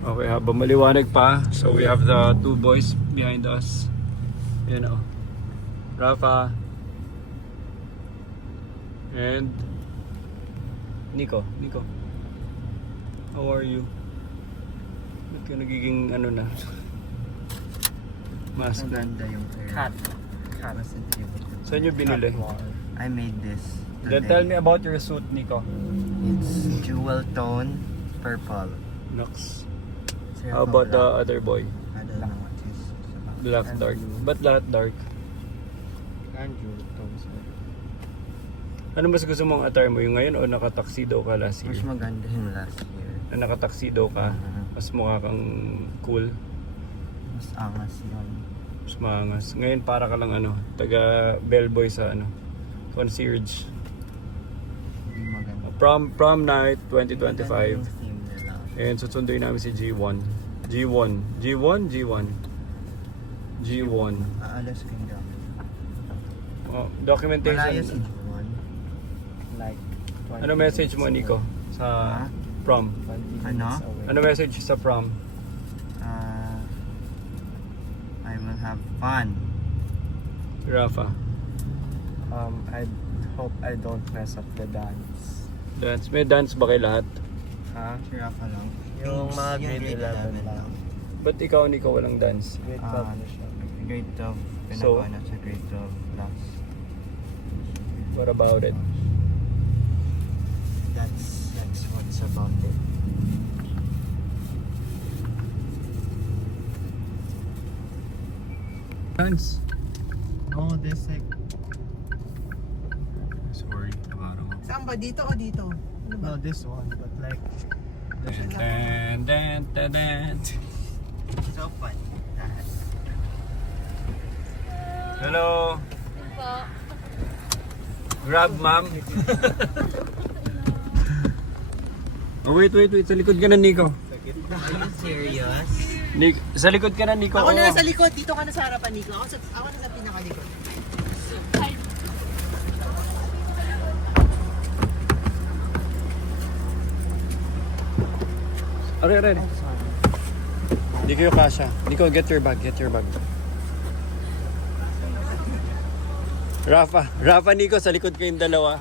Okay, habang maliwanag pa. So we have the two boys behind us. You know, Rafa and Nico. How are you? Ba't ka nagiging ano na? Mask. Ang ganda yung hair. Cat. Saan nyo binili? I made this today. Then tell me about your suit, Nico. It's jewel tone purple. Nox. Zero How about the black. other boy? I don't know what this is about. Black And dark. blue. Ba't lahat dark? And jewel tones. Ano mas gusto mong attire mo? Yung ngayon o nakataksido ka last Mas year? maganda yung last year. Na nakataksido ka, mas mukha kang cool, Mas angas yun. mas maangas. Ngayon para ka lang ano, taga bellboy sa ano, concierge. Hindi maganda. Prom night Maganda 2025. yung theme nila. And susunduin namin si G1. G1. Aalas ko yung gamit. Oh, Malayo documentation. si Juan. Like 20 Ano message mo, minutes Nico? Sa Ha? prom? away. 20 Ano? minutes away. Ano message sa prom? I will have fun. Rafa. I hope I don't mess up the dance. Dance. May dance ba kayo lahat? Ha? Sirafa lang. Yung mga Yung grade 11 lang. Ba't ikaw, Nico, walang dance? Grade 12 Ah, na siya. Grade 12. So? Pinagawa na sa grade 12 class. What about it? That's what's about it. Dance. Oh, this like Sorry. Saan ba? Dito o dito? Ano ba? no this one, but like Dan. So fun. Hello. Grab, ma'am. Oh, wait. Sa likod ka na, Nico. Are you serious? Sa likod ka na, Nico. Ako na Oo. nasa likod. Dito ka na sa harapan, Nico. Ako na sa pinakalikod. Are. Hindi kayo kasha. Nico, get your bag. Rafa, Nico, sa likod kayong dalawa.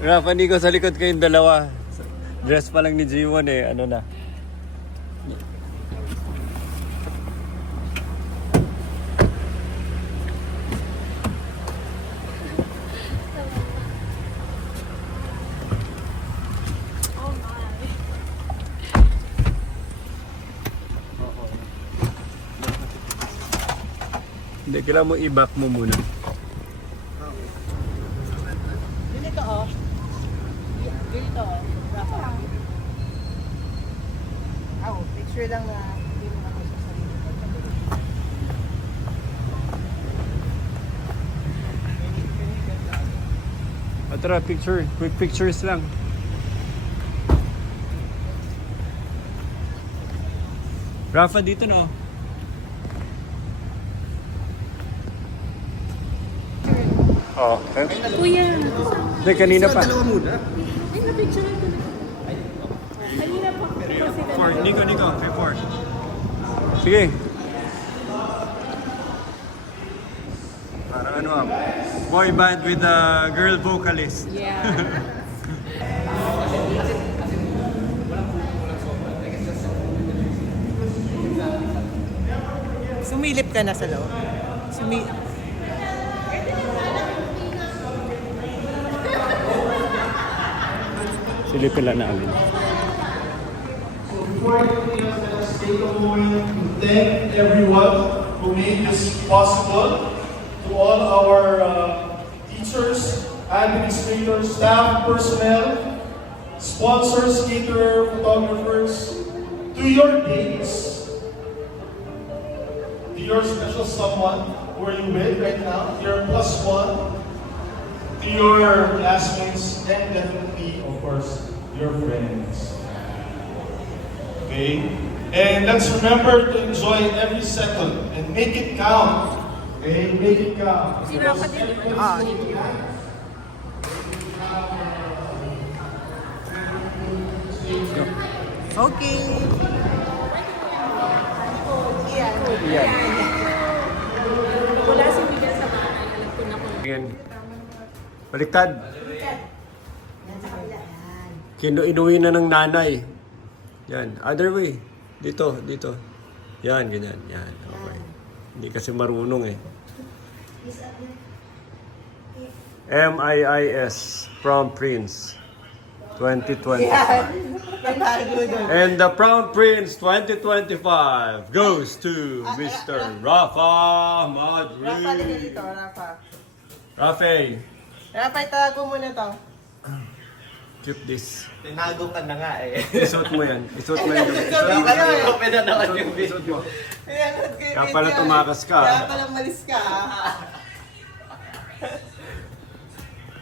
Rafa, Nico, sa likod kayong dalawa. Dress pa lang ni G1 eh, ano na. Hindi, kailangan mo i-back mo muna. Ganito o. Ganito o. Ako, picture lang na hindi mo ako sa sarili ko. Tara, picture. Quick pictures lang. Rafa, dito no? Oh, Kuya, hindi, kanina pa. ay na-picture ko na. Kanina pa kasi Nico, kay Ford. Sige. Parang ano boy band with a girl vocalist. Yeah. Sumilip ka na sa loob. Silipin lang namin. Before anything else, let us take a moment to thank everyone who made this possible. To all our teachers, administrators, staff, personnel, sponsors, caterer, photographers, to your dates, to your special someone who are you with right now, your plus one, to your classmates, and definitely, of course, your friends. Okay? And let's remember to enjoy every second and make it count. Okay? Make it count. Okay. Yan. Wala si Miguel sa bahay. Alam ko na kung Again. Baliktad. Inuwi na ng nanay. Yan. Other way. Dito. Yan, ganyan. Yan. Okay. Hindi kasi marunong eh. MIIS Prom Prince 2020. And the Prom Prince 2025 goes to Mr. Rafa Madrid. Rafa, liga dito, Rafa. Rafe, Rafa, itago mo na to. keep this. Tinago ka na nga eh. Isuot mo yan. Isuot mo yan. Open na naman yung video. Isuot mo. Kaya pala tumakas ka. Kaya pala malis ka.